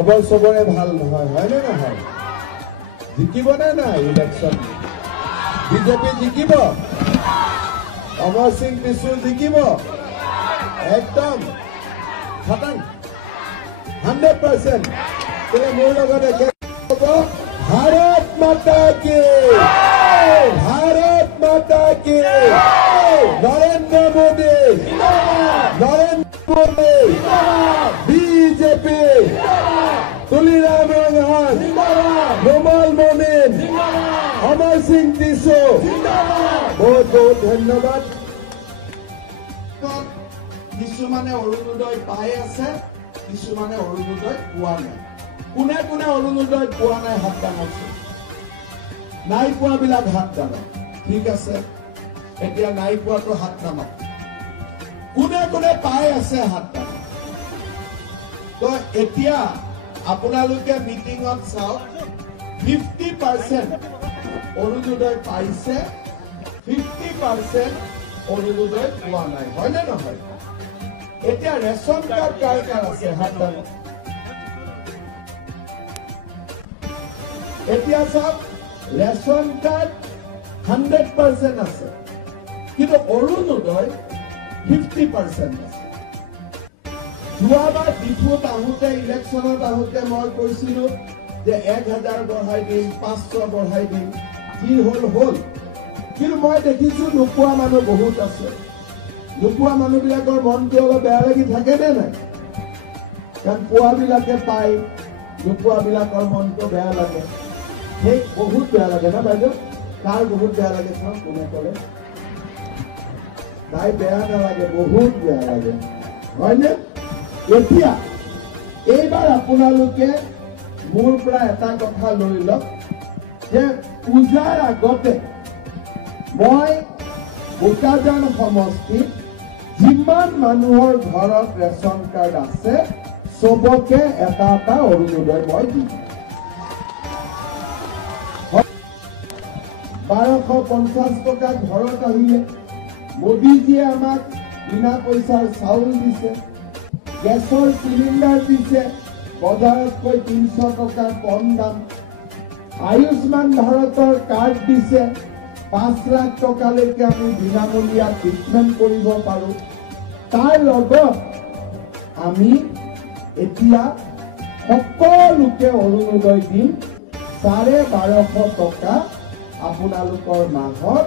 খবৰ চবৰে ভাল নহয়, হয়নে নহয়? জিকিবনে নাই ইলেকশ্যন? বিজেপি জিকিব, অমৰ সিং টিছু জিকিব, একদম খাটাং 100%। মোৰ লগতে भारत माता की, भारत माता की, नरेंद्र मोदी, नरेंद्र मोदी, बीजेपी, तुलीराम रंघन, नुमाल मोमिन, अमर सिंह टिसो, बहुत बहुत धन्यवाद। কিছুমানে অৰুণোদয় পাই আছে, কিছুমানে অৰুণোদয় পোৱা নাই। কোনে কোনে অৰুণোদয় পোৱা নাই হাত দাঙকচোন। নাই পোৱাবিলাক হাত দাঙক। ঠিক আছে, এতিয়া নাই পোৱাটো হাত নামাক। কোনে কোনে পাই আছে হাত দাঙক। তো এতিয়া আপোনালোকে মিটিঙত চাওক, 50% অৰুণোদয় পাইছে, 50% অৰুণোদয় পোৱা নাই, হয়নে নহয়? এতিয়া ৰেচন কাৰ্ড কাৰ কাৰ আছে হাত দাঙক। এতিয়া চাওক, ৰেচন কাৰ্ড 100% আছে, কিন্তু অৰুণোদয় 50% আছে। যোৱাবাৰ ডিপুত আহোঁতে, ইলেকশ্যনত আহোঁতে মই কৈছিলো যে 1000 বঢ়াই দিম, 500 বঢ়াই দিম, যি হ'ল হ'ল। কিন্তু মই দেখিছো নোপোৱা মানুহ বহুত আছে। নোপোৱা মানুহবিলাকৰ মনটো অলপ বেয়া লাগি থাকে নে নাই? কাৰণ পোৱাবিলাকে পায়, নোপোৱাবিলাকৰ মনটো বেয়া লাগে। সেই বহুত বেয়া লাগে না বাইদেউ? কাৰ বহুত বেয়া লাগে চাওক, কোনে ক'লে? নাই, বেয়া নালাগে, বহুত বেয়া লাগে, হয়নে? এতিয়া এইবাৰ আপোনালোকে মোৰ পৰা এটা কথা লৈ লওক যে পূজাৰ আগতে মই বোকাজান সমষ্টিত যিমান মানুহৰ ঘৰত ৰেচন কাৰ্ড আছে চবকে এটা এটা অৰুণোদয় মই দিম। 1250 টকা ঘৰত আহিলে। মোদীজীয়ে আমাক বিনা পইচাৰ চাউল দিছে, গেছৰ চিলিণ্ডাৰ দিছে, বজাৰতকৈ 300 টকা কম দাম। আয়ুষ্মান ভাৰতৰ কাৰ্ড দিছে, 5 লাখ টকালৈকে আমি বিনামূলীয়া ট্ৰিটমেণ্ট কৰিব পাৰোঁ। তাৰ লগত আমি এতিয়া সকলোকে অৰুণোদয় দিম 1250 টকা আপোনালোকৰ মাহত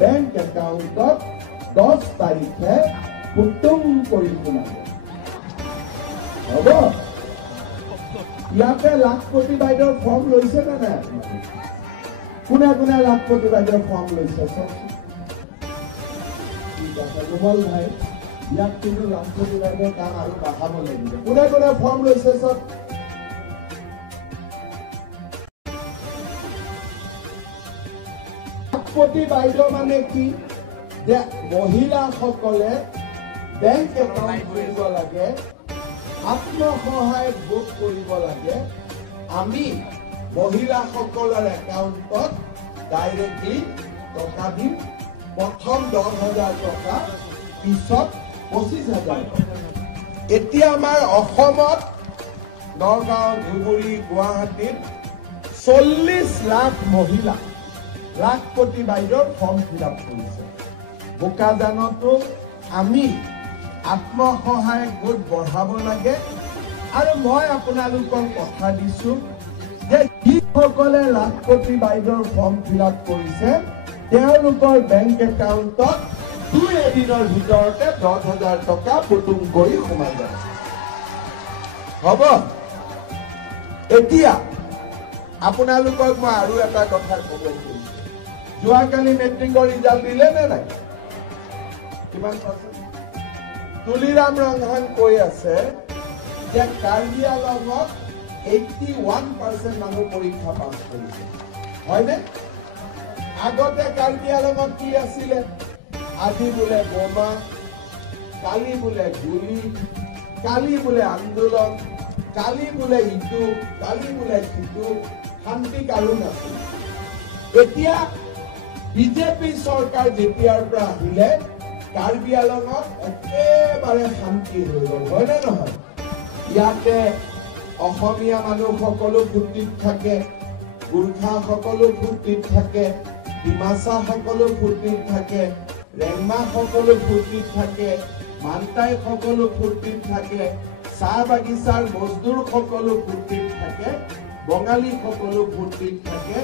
বেংক একাউণ্টত 10 তাৰিখে পুটুং কৰি সোমাব। হ'ব? ইয়াতে লাখপতি বাইদেউৰ ফৰ্ম লৈছে নে নাই? কোনে কোনে লাখপতি বাইদেউৰ ফৰ্ম লৈছে চব? ঠিক আছে, নুমল ভাই, ইয়াত কিন্তু লাখপতি বাইদেউৰ কাম আৰু বাঢ়াব লাগিব। কোনে কোনে ফৰ্ম লৈছে চব? লাখপতি বাইদেউ মানে কি? যে মহিলাসকলে বেংক একাউণ্ট কৰিব লাগে, আত্মসহায়ক গোট কৰিব লাগে। আমি মহিলাসকলৰ একাউণ্টত ডাইৰেক্টলি টকা দিম। প্ৰথম 10,000 টকা, পিছত 25,000 টকা। এতিয়া আমাৰ অসমত নগাঁও, ধুবুৰী, গুৱাহাটীত 40 লাখ মহিলা লাখপতি বাইদেউৰ ফৰ্ম ফিল আপ কৰিছে। বোকাজানতো আমি আত্মসহায়ক গোট বঢ়াব লাগে। আৰু মই আপোনালোকৰ কথা দিছো যে যিসকলে লাখপতি বাইদেউৰ ফৰ্ম ফিল আপ কৰিছে তেওঁলোকৰ বেংক একাউণ্টত 2 এদিনৰ ভিতৰতে 10,000 টকা পুটুং কৰি সোমাই যায়। হ'ব? এতিয়া আপোনালোকক মই আৰু এটা কথা ক'ব খুজিছো। যোৱাকালি মেট্ৰিকৰ ৰিজাল্ট দিলে নে নাই? কিমান পাৰ্চেণ্ট? তুলিৰাম ৰংঘন কৈ আছে যে কাৰ্বি আংলঙত 81% মানুহ পৰীক্ষা পাছ কৰিছে, হয়নে? আগতে কাৰ্বি আংলঙত কি আছিলে? আজি বোলে বোমা, কালি বোলে গুলি, কালি বোলে আন্দোলন, কালি বোলে ইটো, কালি বোলে সিটো, শান্তি কাৰো নাছিল। এতিয়া বিজেপি চৰকাৰ যেতিয়াৰ পৰা আহিলে কাৰ্বি আংলঙত একেবাৰে শান্তি হৈ গ'ল, হয়নে নহয়? ইয়াতে অসমীয়া মানুহ সকলো ফূৰ্তিত থাকে, গোৰ্খা সকলো ফূৰ্তিত থাকে, ডিমাচা সকলো ফূৰ্তিত থাকে, ৰেংমা সকলো ফূৰ্তিত থাকে, মান্তাই সকলো ফূৰ্তিত থাকে, চাহ বাগিচাৰ মজদুৰ সকলো ফূৰ্তিত থাকে, বঙালী সকলো ফূৰ্তিত থাকে,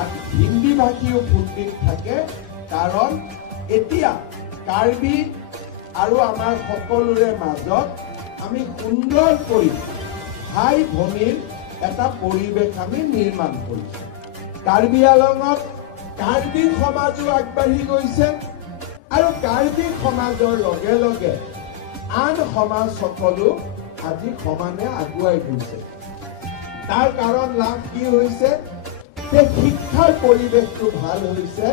আৰু হিন্দী ভাষীও ফূৰ্তিত থাকে। কাৰণ এতিয়া কাৰ্বি আৰু আমাৰ সকলোৰে মাজত আমি সুন্দৰ কৰি ভাই ভনীৰ এটা পৰিৱেশ আমি নিৰ্মাণ কৰিছো। কাৰ্বি আলঙত কাৰ্বি সমাজো আগবাঢ়ি গৈছে আৰু কাৰ্বি সমাজৰ লগে লগে আন সমাজ সকলো আজি সমানে আগুৱাই গৈছে। তাৰ কাৰণ লাভ কি হৈছে যে শিক্ষাৰ পৰিৱেশটো ভাল হৈছে।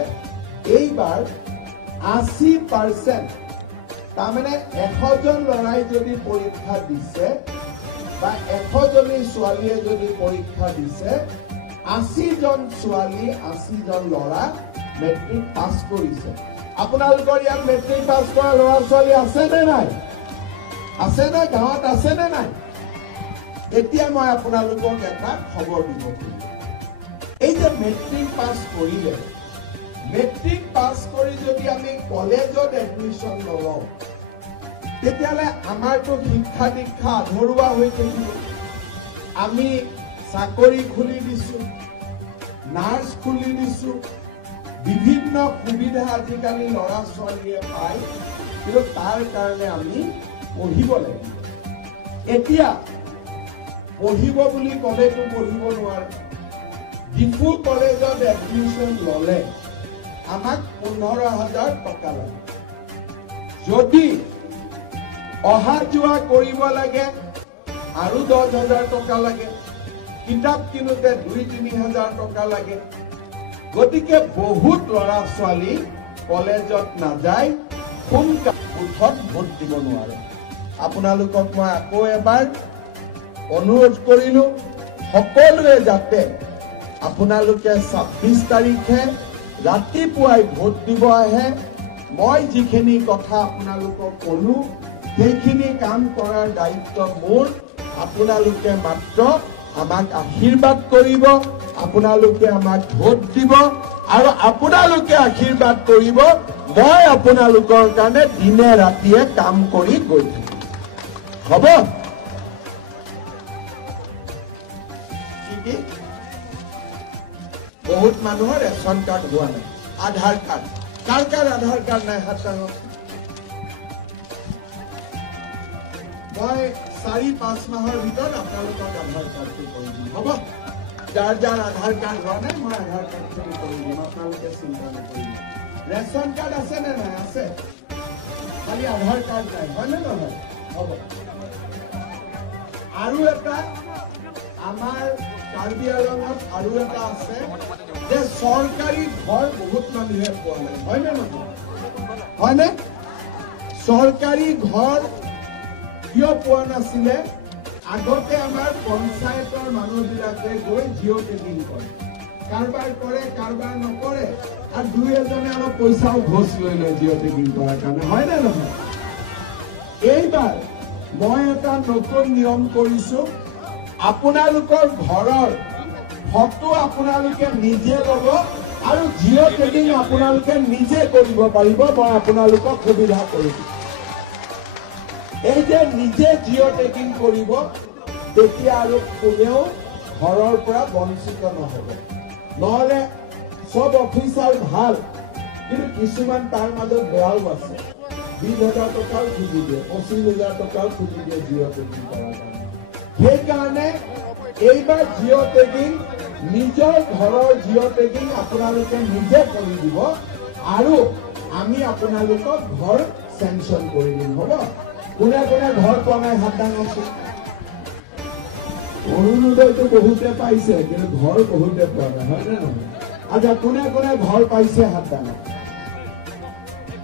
এইবাৰ 80%, তাৰমানে 100 জন ল'ৰাই যদি পৰীক্ষা দিছে বা 100 জনী ছোৱালীয়ে যদি পৰীক্ষা দিছে, 80 জন ছোৱালী 80 জন ল'ৰা মেট্ৰিক পাছ কৰিছে। আপোনালোকৰ ইয়াত মেট্ৰিক পাছ কৰা ল'ৰা ছোৱালী আছে নে নাই? আছে নে? গাঁৱত আছে নে নাই? এতিয়া মই আপোনালোকক এটা খবৰ দিব খুজিছো। এই যে মেট্ৰিক পাছ কৰিলে, মেট্ৰিক পাছ কৰি যদি আমি কলেজত এডমিশ্যন নলওঁ, তেতিয়াহ'লে আমাৰতো শিক্ষা দীক্ষা আধৰুৱা হৈ থাকিব। আমি চাকৰি খুলি দিছো, নাৰ্ছ খুলি দিছো, বিভিন্ন সুবিধা আজিকালি ল'ৰা ছোৱালীয়ে পায়, কিন্তু তাৰ কাৰণে আমি পঢ়িব লাগিব। এতিয়া পঢ়িব বুলি ক'লেতো পঢ়িব নোৱাৰে। ডিফু কলেজত এডমিশ্যন ল'লে আমাক 15,000 টকা লাগে। যদি অহা যোৱা কৰিব লাগে আৰু 10,000 টকা লাগে, কিতাপ কিনোতে 2-3,000 টকা লাগে। গতিকে বহুত ল'ৰা ছোৱালী কলেজত নাযায়, সোনকালে বুথত ভোট দিব নোৱাৰে। আপোনালোকক মই আকৌ এবাৰ অনুৰোধ কৰিলো, সকলোৱে যাতে আপোনালোকে 26 তাৰিখে ৰাতিপুৱাই ভোট দিব আহে। মই যিখিনি কথা আপোনালোকক ক'লো সেইখিনি কাম কৰাৰ দায়িত্ব মোৰ। আপোনালোকে মাত্ৰ আমাক আশীৰ্বাদ কৰিব, আপোনালোকে আমাক ভোট দিব আৰু আপোনালোকে আশীৰ্বাদ কৰিব। মই আপোনালোকৰ কাৰণে দিনে ৰাতিয়ে কাম কৰি গৈ থাকিম। হ'ব? বহুত মানুহৰ ৰেচন কাৰ্ড হোৱা নাই, আধাৰ কাৰ্ড। কাৰ কাৰ আধাৰ কাৰ্ড নাই হাত দাঙক। মই 4-5 মাহৰ ভিতৰত আপোনালোকক আধাৰ কাৰ্ডটো কৰি দিম। হ'ব? যাৰ যাৰ আধাৰ কাৰ্ড হোৱা নাই মই আধাৰ কাৰ্ডটো কৰি দিম, আপোনালোকে চিন্তা নকৰিব। ৰেচন কাৰ্ড আছে নে নাই? আছে, খালি আধাৰ কাৰ্ড নাই, হয় নে নহয়? হ'ব। আৰু এটা আমাৰ কাৰ্বি আলঙত আৰু এটা আছে যে চৰকাৰী ঘৰ বহুত মানুহে পোৱা নাই, হয় নে নহয়? হয়নে? চৰকাৰী ঘৰ কিয় পোৱা নাছিলে? আগতে আমাৰ পঞ্চায়তৰ মানুহবিলাকে গৈ জিঅ' টেগিং কৰে, কাৰবাৰ কৰে, কাৰবাৰ নকৰে, আৰু 2-এজনে অলপ পইচাও ঘোষ লৈ লয় জিঅ' টেগিং কৰাৰ কাৰণে, হয় নে নহয়? এইবাৰ মই এটা নতুন নিয়ম কৰিছো। আপোনালোকৰ ঘৰৰ ফটো আপোনালোকে নিজে ল'ব আৰু জিঅ' টেগিং আপোনালোকে নিজে কৰিব পাৰিব। মই আপোনালোকক সুবিধা কৰিছো। এই যে নিজে জিঅ' টেগিং কৰিব, তেতিয়া আৰু কোনেও ঘৰৰ পৰা বঞ্চিত নহ'ব। নহ'লে চব অফিচাৰ ভাল, কিন্তু কিছুমান তাৰ মাজত বেয়াও আছে। 20,000 টকাও খুজি দিয়ে, 25,000 টকাও খুজি দিয়ে জিঅ' টেগিং কৰাৰ কাৰণে। সেইকাৰণে এইবাৰ জিঅ' টেগিং, নিজৰ ঘৰৰ জিঅ' টেগিং আপোনালোকে নিজে কৰি দিব আৰু আমি আপোনালোকক ঘৰ চেংচন কৰি দিম। হ'ব? কোনে কোনে ঘৰ পোৱা নাই হাত দাঙকচোন। অৰুণোদয়টো বহুতে পাইছে, কিন্তু ঘৰ বহুতে পোৱা নাই, হয় নে নহয়? আচ্ছা, কোনে কোনে ঘৰ পাইছে হাত দাঙক।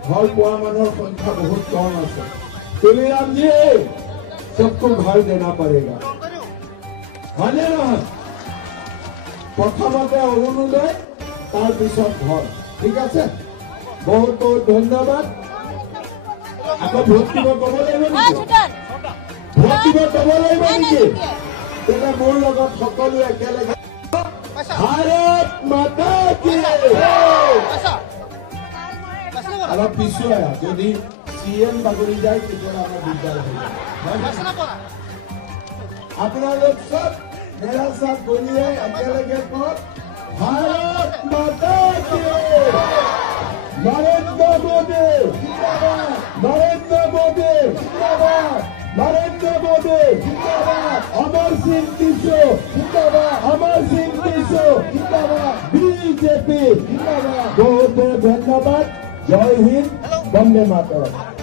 ঘৰ পোৱা মানুহৰ সংখ্যা বহুত কম আছে। তুলিৰাম জি, सबको घर देना पड़ेगा, है ना? प्रथमते अरुणोदय, तार पिছত घर। ठीक আছে? बहुत बहुत धन्यवाद। আকৌ ভোট দিব ক'ব লাগিব নেকি? ভোট দিব ক'ব লাগিব নেকি? তেনে মোৰ লগত সকলো একেলগে ভাৰত মাতা কি অলপ পিছুৱাই যদি CM বাগৰি যায় তেতিয়াহ'লে আমাৰ দিগদাৰ হ'ব আপোনালোক চব মেৰা সাথ বলিয়ে একেলগে কওক ভাৰত মাতা কি নৰেন্দ্ৰ মোদী জিন্দাবাদ নৰেন্দ্ৰ মোদী জিন্দাবাদ নরেন্দ্র মোদী জিন্দাবাদ অমর সিং টিসু জিন্দাবাদ অমর সিং টিসু জিন্দাবাদ বিজেপি জিন্দাবাদ বহুত বহুত ধন্যবাদ জয় হিন্দ বন্দে মাতরম